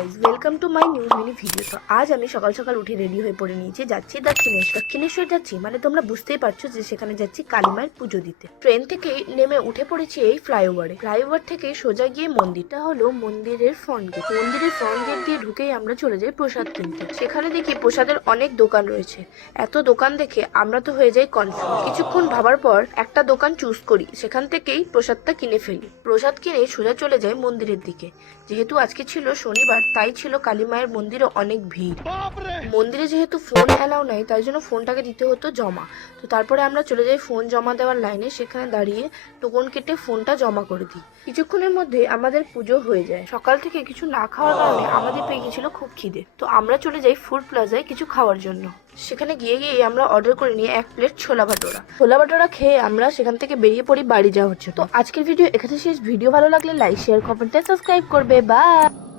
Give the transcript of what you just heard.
Guys, welcome to my new mini video. তো আজ আমি সকাল সকাল উঠে রেডি হয়ে পড়ে নিয়েছি, যাচ্ছি দক্ষিণেশ্বর যাচ্ছি। মানে তোমরা বুঝতেই পারছো যে সেখানে যাচ্ছি কালী মায়ের পুজো দিতে। ট্রেন থেকে নেমে উঠে পড়েছি এই ফ্লাইওভার থেকে সোজা গিয়ে মন্দিরটা হলো মন্দিরের ফ্রন্ট গেট। মন্দিরের ফ্রন্ট গেট দিয়ে ঢুকেই আমরা চলে যাই প্রসাদ কিনতে। সেখানে দেখি প্রসাদের অনেক দোকান রয়েছে। এত দোকান দেখে আমরা তো হয়ে যাই কনফিউজ। কিছুক্ষণ ভাবার পর একটা দোকান চুজ করি, সেখান থেকেই প্রসাদটা কিনে ফেলি। প্রসাদ কিনে সোজা চলে যাই মন্দিরের দিকে। যেহেতু আজকে ছিল শনিবার, তাই ছিল কালী মায়ের মন্দিরে অনেক ভিড়। মন্দিরে যেহেতু ফোন অ্যালাউ নাই, তাই জন্য ফোনটাকে দিতে হতো জমা। তো তারপরে আমরা চলে যাই ফোন জমা দেওয়ার লাইনে। সেখানে দাঁড়িয়ে টোকন কেটে ফোনটা জমা করে দিই। কিছুক্ষণের মধ্যে আমাদের পুজো হয়ে যায়। সকাল থেকে কিছু না খাওয়ার কারণে আমাদের পেয়ে গেছিল খুব খিদে। তো আমরা চলে যাই ফুড প্লাজায় কিছু খাওয়ার জন্য। সেখানে গিয়ে আমরা অর্ডার করে নিয়ে 1 প্লেট ছোলা ভাটোরা খেয়ে আমরা সেখান থেকে বেরিয়ে পড়ি বাড়ি যাওয়ার জন্য। তো আজকের ভিডিও এখানে শেষ। ভিডিও ভালো লাগলে লাইক, শেয়ার, কমেন্ট, সাবস্ক্রাইব করবে। বাই।